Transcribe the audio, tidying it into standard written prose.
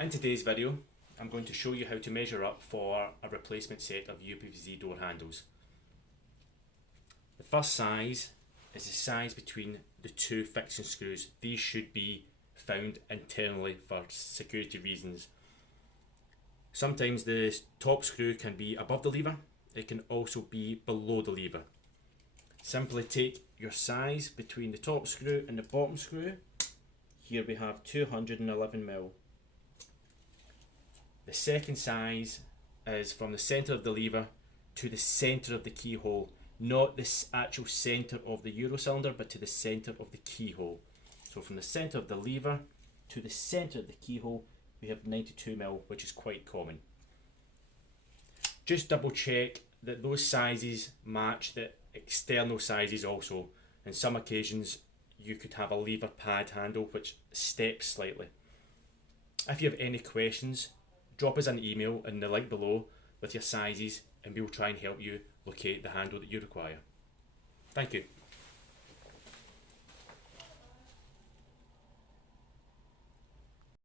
In today's video, I'm going to show you how to measure up for a replacement set of uPVC door handles. The first size is the size between the two fixing screws. These should be found internally for security reasons. Sometimes the top screw can be above the lever, it can also be below the lever. Simply take your size between the top screw and the bottom screw. Here we have 211mm. The second size is from the centre of the lever to the centre of the keyhole, not the actual centre of the Euro cylinder, but to the centre of the keyhole. So from the centre of the lever to the centre of the keyhole, we have 92mm, which is quite common. Just double check that those sizes match the external sizes also. In some occasions, you could have a lever pad handle which steps slightly. If you have any questions, drop us an email in the link below with your sizes and we'll try and help you locate the handle that you require. Thank you.